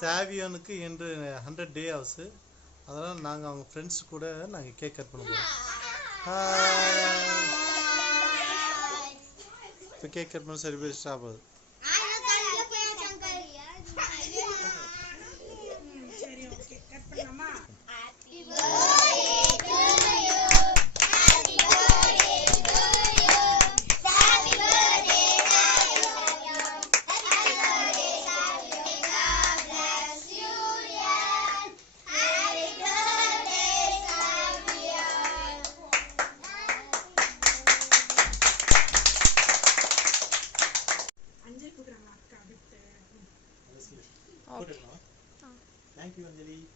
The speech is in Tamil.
சாவியனுக்கு இன்று ஹண்ட்ரட் டே ஹவுஸு அதனால் நாங்கள் அவங்க ஃப்ரெண்ட்ஸ் கூட நாங்கள் கேக் கட் பண்ண போகிறோம் இப்போ கேக் கட் பண்ண செலிப்ரேஷன் ஆகுது Okay. Thank you, Anjali.